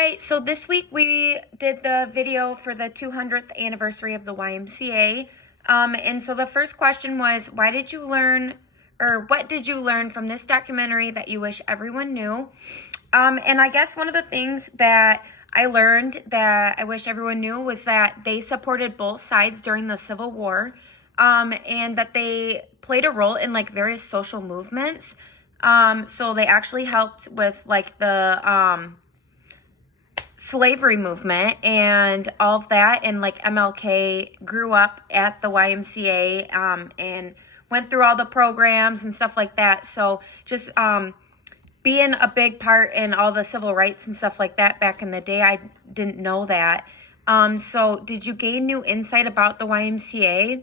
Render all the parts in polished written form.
right, so this week we did the video for the 200th anniversary of the YMCA. And so the first question was, why did you learn, or what did you learn from this documentary that you wish everyone knew? And I guess one of the things that I learned that I wish everyone knew was that they supported both sides during the Civil War, and that they played a role in like various social movements. So they actually helped with like the slavery movement and all of that, and like MLK grew up at the YMCA and went through all the programs and stuff like that. So just being a big part in all the civil rights and stuff like that back in the day, I didn't know that. So did you gain new insight about the YMCA?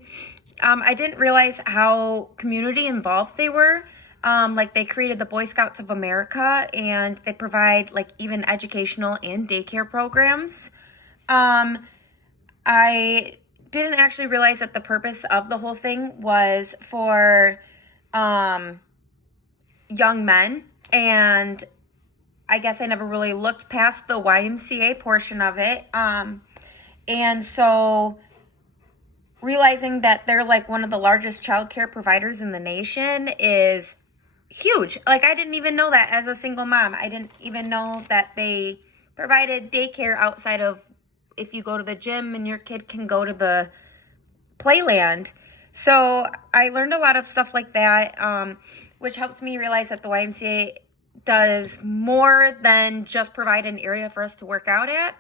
I didn't realize how community involved they were. Like they created the Boy Scouts of America, and they provide like even educational and daycare programs. I didn't actually realize that the purpose of the whole thing was for young men, and I guess I never really looked past the YMCA portion of it. And so realizing that they're like one of the largest childcare providers in the nation is huge. Like I didn't even know that as a single mom. I didn't even know that they provided daycare outside of if you go to the gym and your kid can go to the playland. So I learned a lot of stuff like that, which helps me realize that the YMCA does more than just provide an area for us to work out at.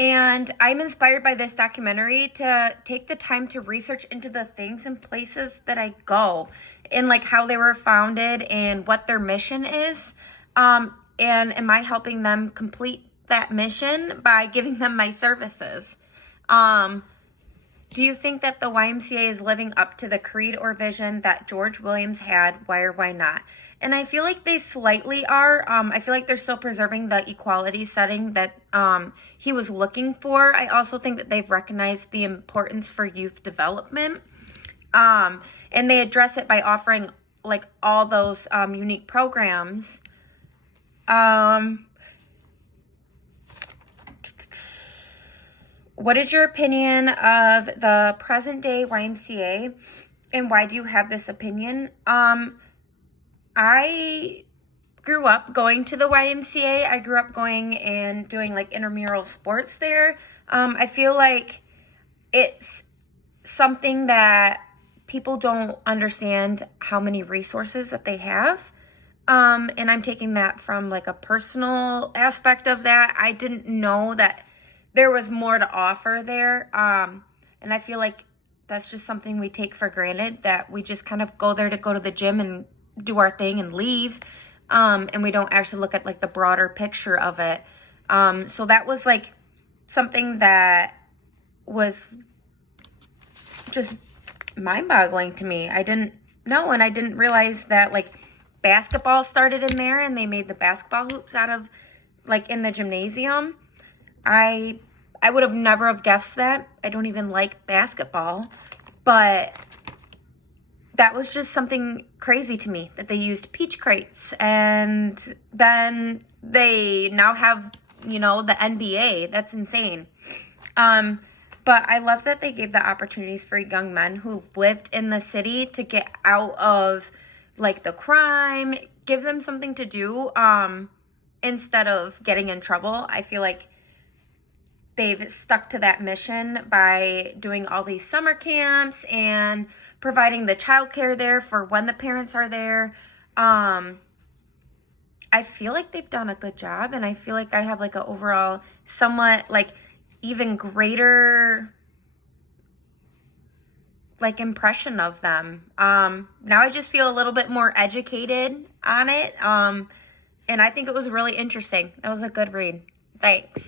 And I'm inspired by this documentary to take the time to research into the things and places that I go, and like how they were founded and what their mission is. And am I helping them complete that mission by giving them my services? Do you think that the YMCA is living up to the creed or vision that George Williams had? Why or why not? And I feel like they slightly are. I feel like they're still preserving the equality setting that he was looking for. I also think that they've recognized the importance for youth development. And they address it by offering like all those unique programs. What is your opinion of the present day YMCA, and why do you have this opinion? I grew up going to the YMCA. I grew up going and doing like intramural sports there. I feel like it's something that people don't understand how many resources that they have. And I'm taking that from like a personal aspect of that. I didn't know that there was more to offer there. And I feel like that's just something we take for granted, that we just kind of go there to go to the gym and do our thing and leave. And we don't actually look at like the broader picture of it. So that was like something that was just mind-boggling to me. I didn't know, and I didn't realize that like basketball started in there, and they made the basketball hoops out of like in the gymnasium. I would have never have guessed that. I don't even like basketball, but that was just something crazy to me that they used peach crates, and then they now have, you know, the NBA. That's insane. But I love that they gave the opportunities for young men who lived in the city to get out of like the crime, give them something to do, instead of getting in trouble. I feel like they've stuck to that mission by doing all these summer camps and providing the childcare there for when the parents are there. I feel like they've done a good job, and I feel like I have like an overall somewhat like even greater like impression of them. Now I just feel a little bit more educated on it. And I think it was really interesting. It was a good read. Thanks.